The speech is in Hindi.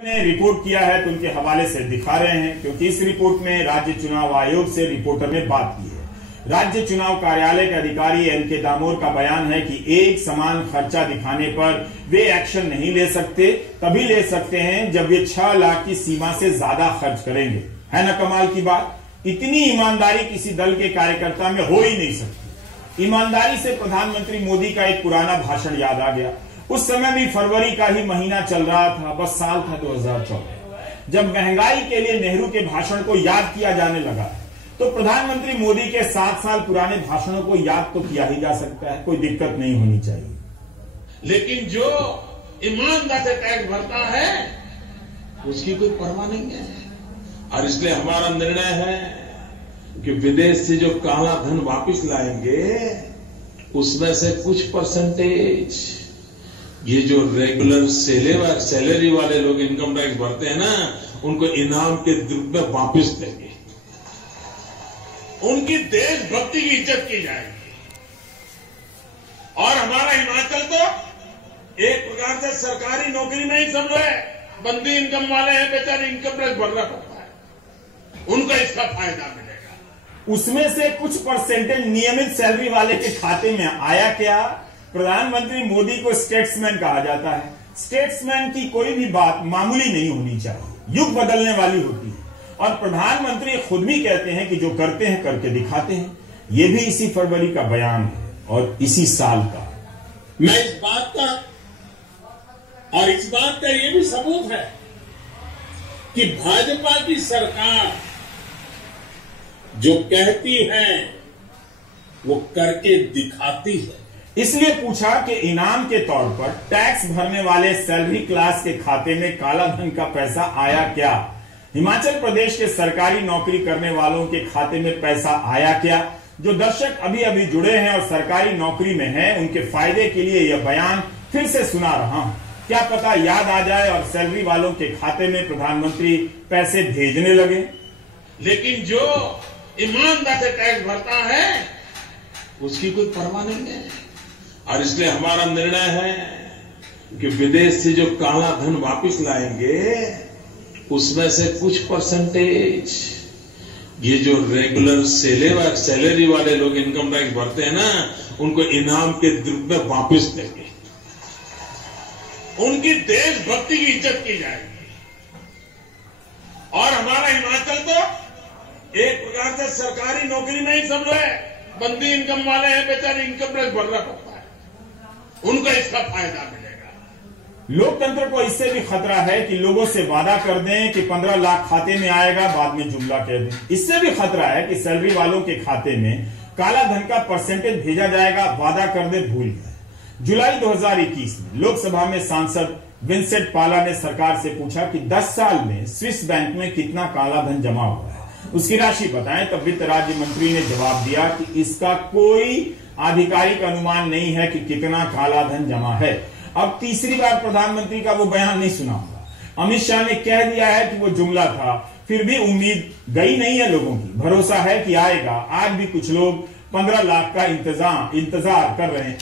ने रिपोर्ट किया है तो उनके हवाले से दिखा रहे हैं, क्योंकि इस रिपोर्ट में राज्य चुनाव आयोग से रिपोर्टर ने बात की है। राज्य चुनाव कार्यालय के अधिकारी एनके दामोर का बयान है कि एक समान खर्चा दिखाने पर वे एक्शन नहीं ले सकते, तभी ले सकते हैं जब वे 6 लाख की सीमा से ज्यादा खर्च करेंगे। है ना कमाल की बात। इतनी ईमानदारी किसी दल के कार्यकर्ता में हो ही नहीं सकती। ईमानदारी से प्रधानमंत्री मोदी का एक पुराना भाषण याद आ गया। उस समय भी फरवरी का ही महीना चल रहा था, बस साल था 2014, जब महंगाई के लिए नेहरू के भाषण को याद किया जाने लगा। तो प्रधानमंत्री मोदी के 7 साल पुराने भाषणों को याद तो किया ही जा सकता है, कोई दिक्कत नहीं होनी चाहिए। लेकिन जो ईमानदार से टैक्स भरता है उसकी कोई परवाह नहीं है। और इसलिए हमारा निर्णय है कि विदेश से जो काला धन वापस लाएंगे उसमें से कुछ परसेंटेज ये जो रेगुलर सैलरी वाले लोग इनकम टैक्स भरते हैं ना, उनको इनाम के रूप में वापस देंगे। उनकी देशभक्ति की इज्जत की जाएगी। और हमारा हिमाचल तो एक प्रकार से सरकारी नौकरी नहीं समझो है, बंदी इनकम वाले हैं, बेचारे इनकम टैक्स भरना पड़ता है, उनको इसका फायदा मिलेगा। उसमें से कुछ परसेंटेज नियमित सैलरी वाले के खाते में आया क्या? प्रधानमंत्री मोदी को स्टेट्समैन कहा जाता है। स्टेट्समैन की कोई भी बात मामूली नहीं होनी चाहिए, युग बदलने वाली होती है। और प्रधानमंत्री खुद भी कहते हैं कि जो करते हैं करके दिखाते हैं। ये भी इसी फरवरी का बयान है और इसी साल का। मैं इस बात का ये भी सबूत है कि भाजपा की सरकार जो कहती है वो करके दिखाती है। इसलिए पूछा कि इनाम के तौर पर टैक्स भरने वाले सैलरी क्लास के खाते में काला धन का पैसा आया क्या? हिमाचल प्रदेश के सरकारी नौकरी करने वालों के खाते में पैसा आया क्या? जो दर्शक अभी अभी जुड़े हैं और सरकारी नौकरी में हैं, उनके फायदे के लिए यह बयान फिर से सुना रहा हूं। क्या पता याद आ जाए और सैलरी वालों के खाते में प्रधानमंत्री पैसे भेजने लगे। लेकिन जो ईमानदार से टैक्स भरता है उसकी कोई परवाह नहीं है। और इसलिए हमारा निर्णय है कि विदेश से जो काला धन वापस लाएंगे उसमें से कुछ परसेंटेज ये जो रेगुलर सैलरी वाले लोग इनकम टैक्स भरते हैं ना, उनको इनाम के रूप में वापस देंगे। उनकी देशभक्ति की इज्जत की जाएगी। और हमारा हिमाचल तो एक प्रकार से सरकारी नौकरी नहीं समझो है, बंदी इनकम वाले हैं, बेचारे इनकम टैक्स भरना पड़ता है, उनको इसका फायदा मिलेगा। लोकतंत्र को इससे भी खतरा है कि लोगों से वादा कर दें कि 15 लाख खाते में आएगा, बाद में जुमला कह दें। इससे भी खतरा है कि सैलरी वालों के खाते में काला धन का परसेंटेज भेजा जाएगा, वादा कर दे भूल गए। जुलाई 2021 में लोकसभा में सांसद विंसेंट पाला ने सरकार से पूछा कि 10 साल में स्विस बैंक में कितना काला धन जमा हुआ है, उसकी राशि बताएं। तब वित्त राज्य मंत्री ने जवाब दिया कि इसका कोई आधिकारिक अनुमान नहीं है कि कितना काला धन जमा है। अब तीसरी बार प्रधानमंत्री का वो बयान नहीं सुना होगा। अमित शाह ने कह दिया है कि वो जुमला था, फिर भी उम्मीद गई नहीं है लोगों की। भरोसा है कि आएगा। आज भी कुछ लोग 15 लाख का इंतजार कर रहे हैं।